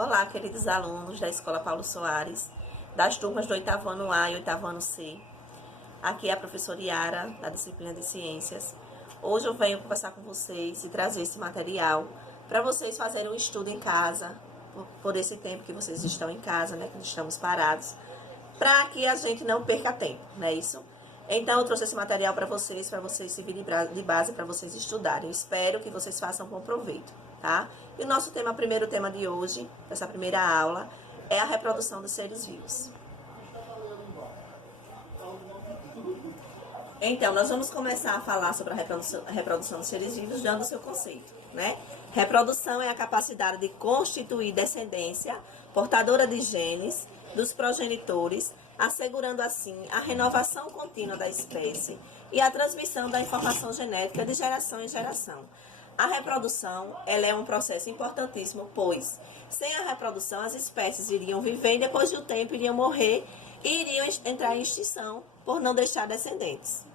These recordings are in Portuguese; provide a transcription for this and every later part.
Olá, queridos alunos da Escola Paulo Soares, das turmas do 8º ano A e 8º ano C. Aqui é a professora Yara, da disciplina de Ciências. Hoje eu venho conversar com vocês e trazer esse material para vocês fazerem um estudo em casa, por esse tempo que vocês estão em casa, né, que estamos parados, para que a gente não perca tempo, não é isso? Então, eu trouxe esse material para vocês servirem de base para vocês estudarem. Eu espero que vocês façam com proveito, tá? E o nosso tema, primeiro tema de hoje, dessa primeira aula, é a reprodução dos seres vivos. Então, nós vamos começar a falar sobre a reprodução dos seres vivos, dando o seu conceito, né? Reprodução é a capacidade de constituir descendência portadora de genes dos progenitores, assegurando assim a renovação contínua da espécie e a transmissão da informação genética de geração em geração. A reprodução, ela é um processo importantíssimo, pois sem a reprodução as espécies iriam viver e depois de um tempo iriam morrer e iriam entrar em extinção por não deixar descendentes.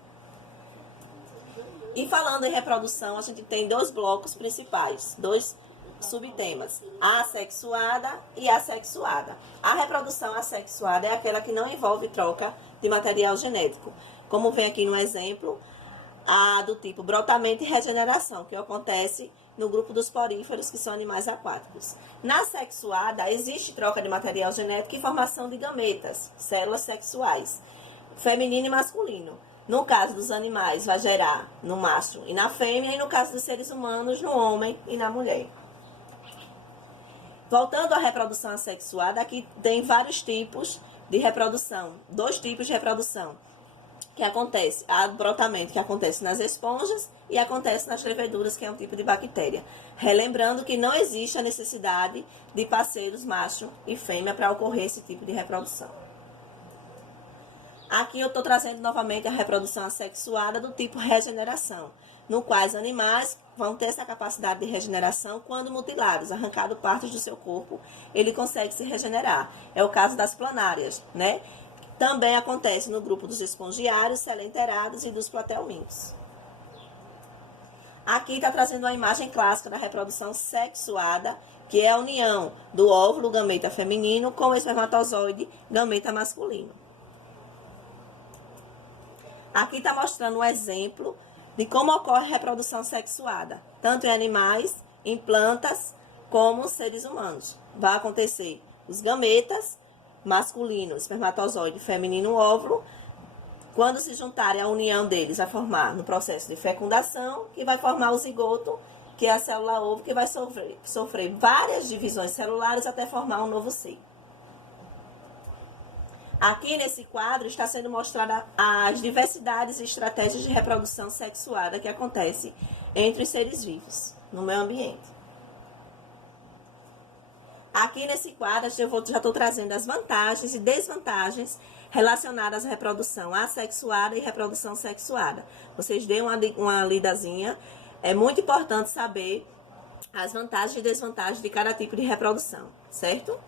E falando em reprodução, a gente tem dois blocos principais, dois subtemas, a assexuada e assexuada. A reprodução assexuada é aquela que não envolve troca de material genético, como vem aqui no exemplo, a do tipo brotamento e regeneração, que acontece no grupo dos poríferos, que são animais aquáticos. Na sexuada, existe troca de material genético e formação de gametas, células sexuais, feminino e masculino. No caso dos animais, vai gerar no macho e na fêmea, e no caso dos seres humanos, no homem e na mulher. Voltando à reprodução assexuada, aqui tem vários tipos de reprodução, dois tipos de reprodução, que acontece, a brotamento, que acontece nas esponjas e acontece nas leveduras, que é um tipo de bactéria. Relembrando que não existe a necessidade de parceiros macho e fêmea para ocorrer esse tipo de reprodução. Aqui eu estou trazendo novamente a reprodução assexuada do tipo regeneração, no qual os animais vão ter essa capacidade de regeneração quando mutilados, arrancado partes do seu corpo, ele consegue se regenerar. É o caso das planárias, né? Também acontece no grupo dos espongiários, selenterados e dos platelmintos. Aqui está trazendo uma imagem clássica da reprodução sexuada, que é a união do óvulo gameta feminino com o espermatozoide gameta masculino. Aqui está mostrando um exemplo de como ocorre a reprodução sexuada, tanto em animais, em plantas, como seres humanos. Vai acontecer os gametas, masculino, espermatozoide, feminino, óvulo. Quando se juntarem, a união deles vai formar no processo de fecundação, que vai formar o zigoto, que é a célula ovo, que vai sofrer várias divisões celulares até formar um novo ser. Aqui nesse quadro está sendo mostrada as diversidades e estratégias de reprodução sexuada que acontece entre os seres vivos no meio ambiente. Aqui nesse quadro eu já estou trazendo as vantagens e desvantagens relacionadas à reprodução assexuada e reprodução sexuada. Vocês dêem uma lidazinha. É muito importante saber as vantagens e desvantagens de cada tipo de reprodução, certo?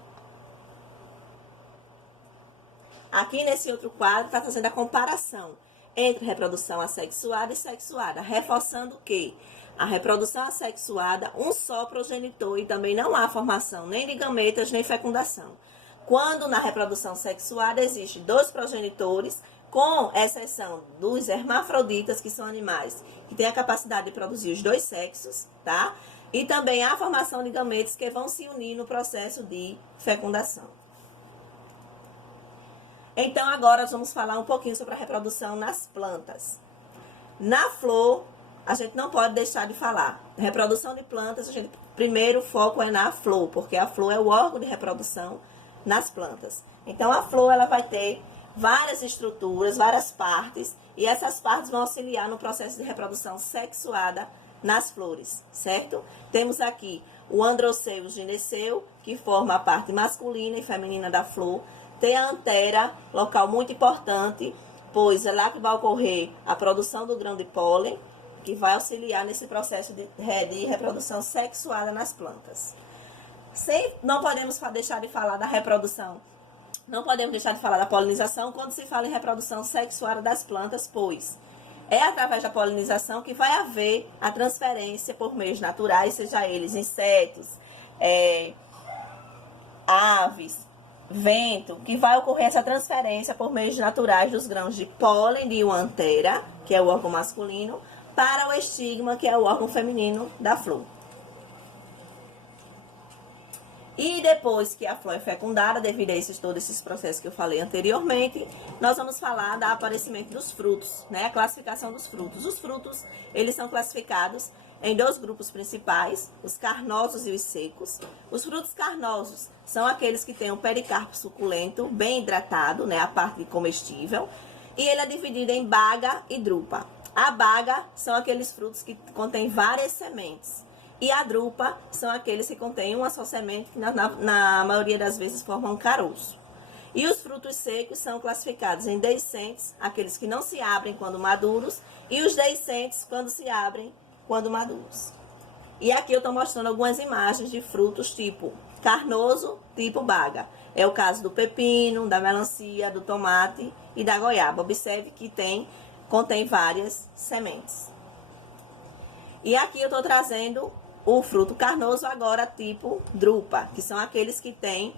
Aqui nesse outro quadro está fazendo a comparação entre reprodução assexuada e sexuada, reforçando que a reprodução assexuada, um só progenitor e também não há formação nem de gametas nem fecundação. Quando na reprodução sexuada existe dois progenitores, com exceção dos hermafroditas, que são animais que têm a capacidade de produzir os dois sexos, tá? E também há formação de gametas que vão se unir no processo de fecundação. Então, agora nós vamos falar um pouquinho sobre a reprodução nas plantas. Na flor, a gente não pode deixar de falar. Reprodução de plantas, primeiro o foco é na flor, porque a flor é o órgão de reprodução nas plantas. Então, a flor ela vai ter várias estruturas, várias partes, e essas partes vão auxiliar no processo de reprodução sexuada nas flores, certo? Temos aqui o androceu e o gineceu, que forma a parte masculina e feminina da flor. Tem a antera, local muito importante, pois é lá que vai ocorrer a produção do grão de pólen, que vai auxiliar nesse processo de reprodução sexuada nas plantas. Não podemos deixar de falar da reprodução, não podemos deixar de falar da polinização quando se fala em reprodução sexuada das plantas, pois é através da polinização que vai haver a transferência por meios naturais, seja eles insetos, aves, vento, que vai ocorrer essa transferência por meios naturais dos grãos de pólen de uma antera, que é o órgão masculino, para o estigma, que é o órgão feminino da flor. E depois que a flor é fecundada, devido a todos esses processos que eu falei anteriormente, nós vamos falar do aparecimento dos frutos, né? A classificação dos frutos. Os frutos, eles são classificados em dois grupos principais, os carnosos e os secos. Os frutos carnosos são aqueles que têm um pericarpo suculento, bem hidratado, né? A parte comestível. E ele é dividido em baga e drupa. A baga são aqueles frutos que contêm várias sementes. E a drupa são aqueles que contêm uma só semente, que na maioria das vezes formam um caroço. E os frutos secos são classificados em deiscentes, aqueles que não se abrem quando maduros, e os deiscentes quando se abrem quando maduros. E aqui eu estou mostrando algumas imagens de frutos tipo carnoso, tipo baga. É o caso do pepino, da melancia, do tomate e da goiaba. Observe que contém várias sementes. E aqui eu estou trazendo o fruto carnoso agora tipo drupa, que são aqueles que têm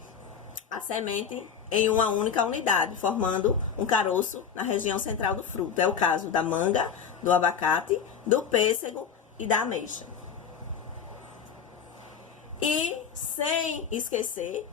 a semente em uma única unidade, formando um caroço na região central do fruto. É o caso da manga, do abacate, do pêssego e da ameixa. E sem esquecer,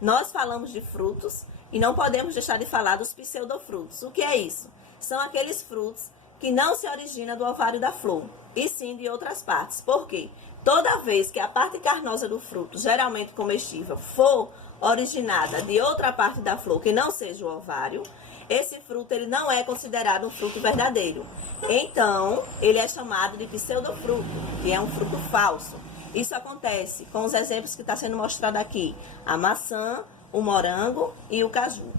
nós falamos de frutos e não podemos deixar de falar dos pseudofrutos. O que é isso? São aqueles frutos que não se originam do ovário da flor, e sim de outras partes. Por quê? Toda vez que a parte carnosa do fruto, geralmente comestível, for originada de outra parte da flor que não seja o ovário, esse fruto ele não é considerado um fruto verdadeiro. Então, ele é chamado de pseudofruto, que é um fruto falso. Isso acontece com os exemplos que está sendo mostrado aqui: a maçã, o morango e o caju.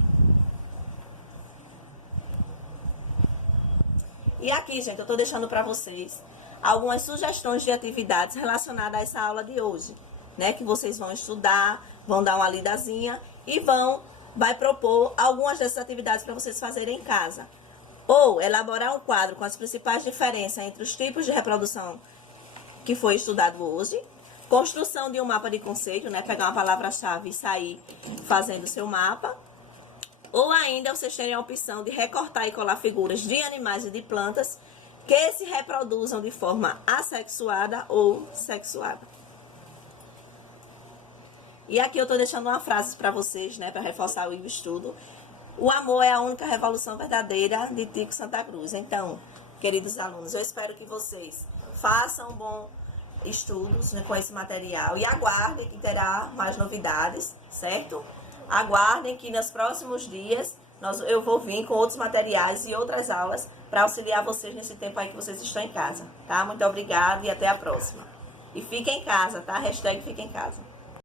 E aqui, gente, eu estou deixando para vocês algumas sugestões de atividades relacionadas a essa aula de hoje, né? Que vocês vão estudar, vão dar uma lidazinha e vai propor algumas dessas atividades para vocês fazerem em casa. Ou elaborar um quadro com as principais diferenças entre os tipos de reprodução que foi estudado hoje, construção de um mapa de conceito, né? Pegar uma palavra-chave e sair fazendo o seu mapa. Ou ainda vocês terem a opção de recortar e colar figuras de animais e de plantas que se reproduzam de forma assexuada ou sexuada. E aqui eu estou deixando uma frase para vocês, né, para reforçar o estudo. O amor é a única revolução verdadeira, de Tico Santa Cruz. Então, queridos alunos, eu espero que vocês façam bons estudos, né, com esse material e aguardem que terá mais novidades, certo? Aguardem que nos próximos dias eu vou vir com outros materiais e outras aulas para auxiliar vocês nesse tempo aí que vocês estão em casa, tá? Muito obrigada e até a próxima. E fiquem em casa, tá? Hashtag fiquem em casa.